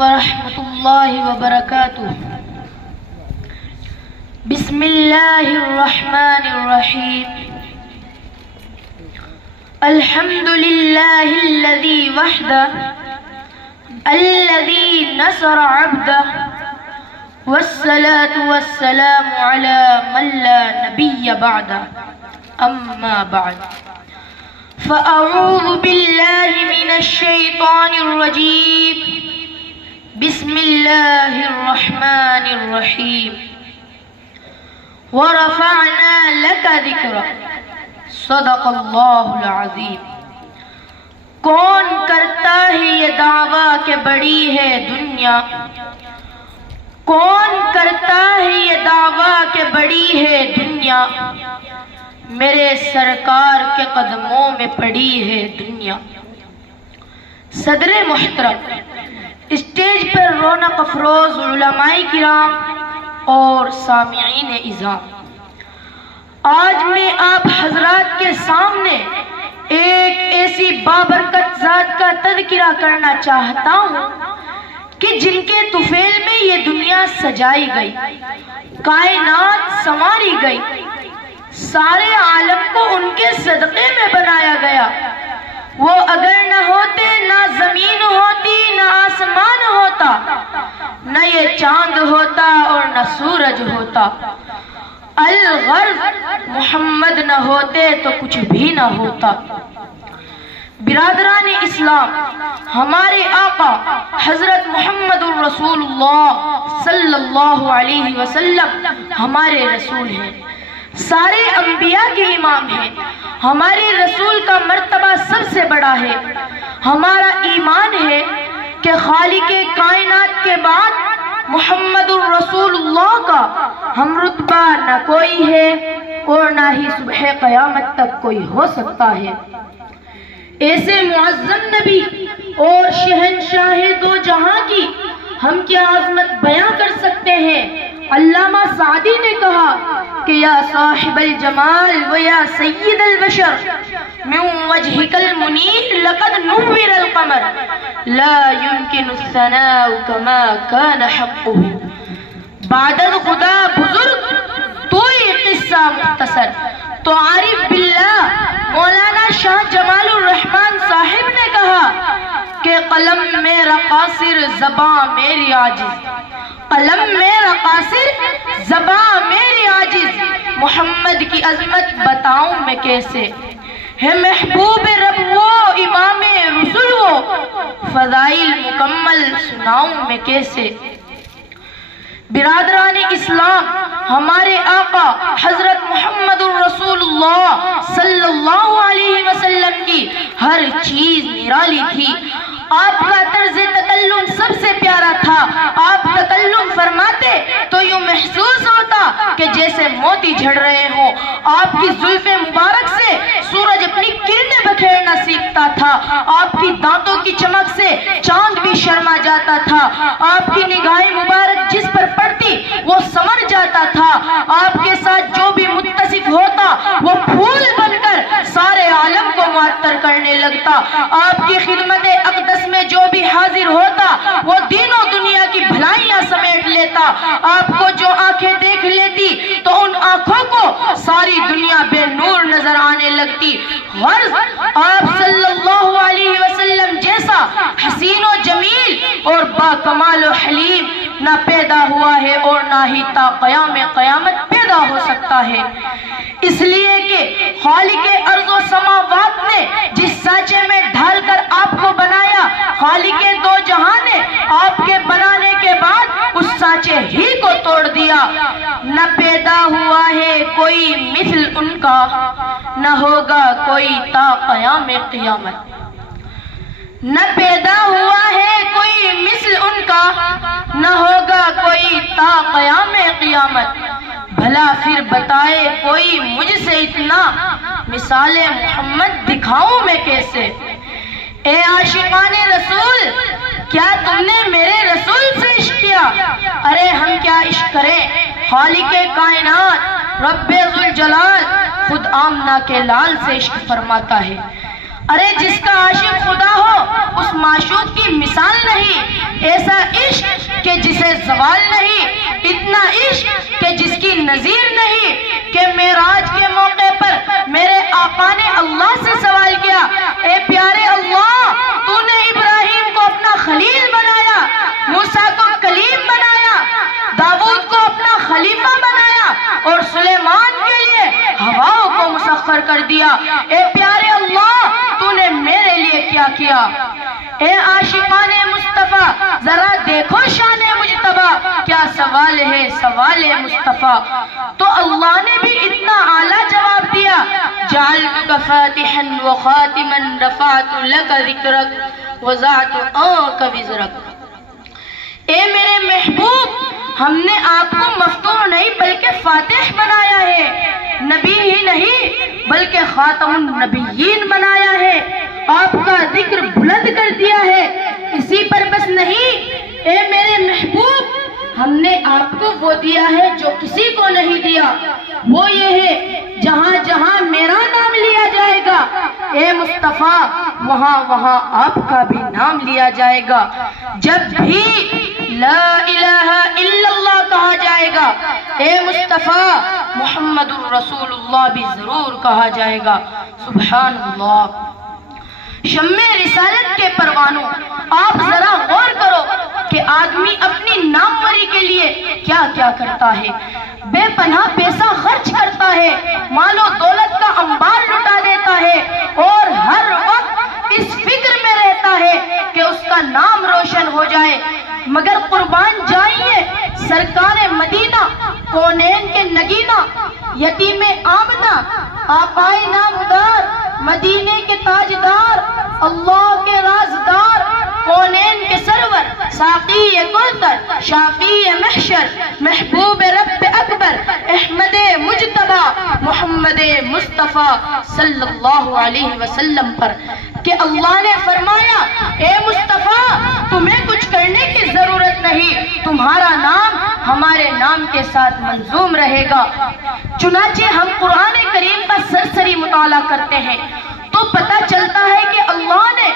ورحمۃ اللہ وبرکاتہ۔ بسم اللہ الرحمن الرحیم۔ الحمد للہ الذی وحدہ الذی نصر عبدہ والصلاة والسلام علی من لا نبی بعدہ، اما بعد فأعوذ باللہ من الشیطان الرجیم، بسم اللہ الرحمن الرحیم۔ ورفعنا لك ذکرک، صدق اللہ العظیم۔ کون کرتا ہے یہ دعویٰ کہ بڑی ہے دنیا، کون کرتا ہے یہ دعویٰ کہ بڑی ہے دنیا، میرے سرکار کے قدموں میں پڑی ہے دنیا۔ صدر محترم، اسٹیج پر رونق افروز علماء کرام اور سامعین اعظام، آج میں آپ حضرات کے سامنے ایک ایسی بابرکت ذات کا تذکرہ کرنا چاہتا ہوں کہ جن کے طفیل میں یہ دنیا سجائی گئی، کائنات سنواری گئی، سارے عالم کو ان کے صدقے میں بنایا گیا۔ وہ اگر نہ ہوتے نہ زمین ہوتی نہ آسمان ہوتا، نہ یہ چاند ہوتا اور نہ سورج ہوتا۔ الغرض محمد نہ ہوتے تو کچھ بھی نہ ہوتا۔ برادران اسلام، ہمارے آقا حضرت محمد الرسول اللہ صلی اللہ علیہ وسلم ہمارے رسول ہیں، سارے انبیاء کے امام ہیں۔ ہمارے رسول کا مرتبہ سب سے بڑا ہے۔ ہمارا ایمان ہے کہ خالق کائنات کے بعد محمد الرسول اللہ کا ہم رتبہ نہ کوئی ہے اور نہ ہی صبح قیامت تک کوئی ہو سکتا ہے۔ ایسے معظم نبی اور شہنشاہ دو جہاں کی ہم کیا عظمت بیاں کر سکتے ہیں۔ علامہ سعدی نے کہا کہ یا صاحب الجمال و یا سید البشر من وجهك المنیر لقد نور القمر لا يمكن الثناء كما كان حقه۔ بعد الخدا بزرگ تو یہ قصہ مختصر۔ تو عارف باللہ مولانا شاہ جمال الرحمن صاحب نے کہا کہ قلم میرا قاصر زباں میری عاجز، قلم میرا قاصر زباں میری عاجز، محمد کی عظمت بتاؤں میں کیسے، ہے محبوب رب وہ امام رسول وہ، فضائل مکمل سناؤں میں کیسے۔ برادران اسلام، ہمارے آقا حضرت محمد الرسول اللہ صلی اللہ علیہ وسلم کی ہر چیز نرالی تھی۔ آپ کا طرز تکلم سب سے پیارا تھا۔ آپ تکلم فرماتے تو یوں محسوس ہوتا کہ جیسے موتی جھڑ رہے ہوں۔ آپ کی زلف مبارک سے سورج اپنی کرنیں بکھیرنا سیکھتا تھا۔ آپ کی دانتوں کی چمک سے چاند بھی شرما جاتا تھا۔ آپ کی نگاہ مبارک جس پر پڑتی وہ سمر جاتا تھا۔ آپ کے ساتھ جو بھی متصف ہوتا وہ پھول بن کر سارے عالم کو معطر کرنے لگتا۔ آپ کی خدمت اقدس میں جو بھی حاضر ہوتا وہ دین و دنیا کی بھلائیاں سمیٹ لیتا۔ آپ کو جو آنکھیں دیکھ لیتی تو ان آنکھوں کو ساری دنیا بے نور نظر آنے لگتی۔ غرض آپ صلی اللہ علیہ وسلم جیسا حسین و جمیل اور با کمال و حلیم نہ پیدا ہوا ہے اور نہ ہی تا قیام قیامت پیدا ہو سکتا ہے۔ اس لیے کہ خالق ارض و سماوات نے جس سانچے میں ڈھال کر آپ کو بنایا، خالق دو جہاں نے آپ کے بنانے کے بعد اس سانچے ہی کو توڑ دیا۔ نہ پیدا ہوا ہے کوئی مثل ان کا، نہ ہوگا کوئی تا قیام قیامت۔ نہ پیدا ہوا ہے کوئی مثل ان کا، نہ ہوگا کوئی تا قیام قیامت۔ بھلا پھر بتائے کوئی مجھ سے اتنا، مثال محمد دکھاؤں میں کیسے۔ اے عاشقان رسول، کیا تم نے میرے رسول سے عشق کیا؟ ارے ہم کیا عشق کریں، خالق کائنات رب ذوالجلال خود آمنہ کے لال سے عشق فرماتا ہے۔ ارے جس کا عاشق خدا ہو اس معشوق کی مثال نہیں، ایسا نظیر نہیں کہ معراج کے موقع پر میرے آقا نے اللہ سے سوال کیا، اے پیارے اللہ، تو نے ابراہیم کو اپنا خلیل بنایا، موسیٰ کو کلیم بنایا، داؤد کو اپنا خلیفہ بنایا اور سلیمان کے لیے ہواؤں کو مسخر کر دیا، اے پیارے اللہ تو نے میرے لیے کیا کیا؟ اے عاشقان مصطفیٰ ذرا دیکھو شان مجتبیٰ، کیا سوال ہے سوال مصطفیٰ؟ تو اللہ نے بھی اتنا اعلیٰ جواب دیا، جعلتک فاتحا وخاتما رفعت لک ذکرک وضعت عنک وزرک۔ اے میرے محبوب، ہم نے آپ کو مفتوح نہیں بلکہ فاتح بنایا ہے، نبی ہی نہیں بلکہ خاتم النبیین بنایا ہے، آپ کا ذکر بلند کر دیا ہے۔ اسی پر بس نہیں، اے میرے محبوب، ہم نے آپ کو وہ دیا ہے جو کسی کو نہیں دیا، وہ یہ ہے جہاں جہاں میرا نام لیا جائے گا اے مصطفیٰ وہاں وہاں آپ کا بھی نام لیا جائے گا، جب بھی لا الہ الا اللہ کہا جائے گا اے مصطفیٰ محمد الرسول اللہ بھی ضرور کہا جائے گا۔ سبحان اللہ۔ شمع رسالت کے پروانوں، آپ ذرا غور کرو کہ آدمی اپنی ناموری کے لیے کیا کیا کرتا ہے، بے پناہ پیسہ خرچ کرتا ہے، مال و دولت کا انبار لٹا دیتا ہے اور ہر وقت اس فکر میں رہتا ہے کہ اس کا نام روشن ہو جائے، مگر قربان جائیے سرکار مدینہ، کونین کے نگینہ، یتیم آمنہ، آقائے نامدار، مدینے کے تاجدار، اللہ کے رازدار، کونین کے سرور، ساقی کوثر، شافی محشر، محبوب رب اکبر، احمد مجتبی محمد مصطفیٰ صلی اللہ علیہ وسلم پر کہ اللہ نے فرمایا اے مصطفیٰ تمہیں کچھ کرنے کی ضرورت نہیں، تمہارا نام ہمارے نام کے ساتھ منظوم رہے گا۔ چنانچہ ہم قرآن کریم کا سرسری مطالعہ کرتے ہیں تو پتہ چلتا ہے کہ اللہ نے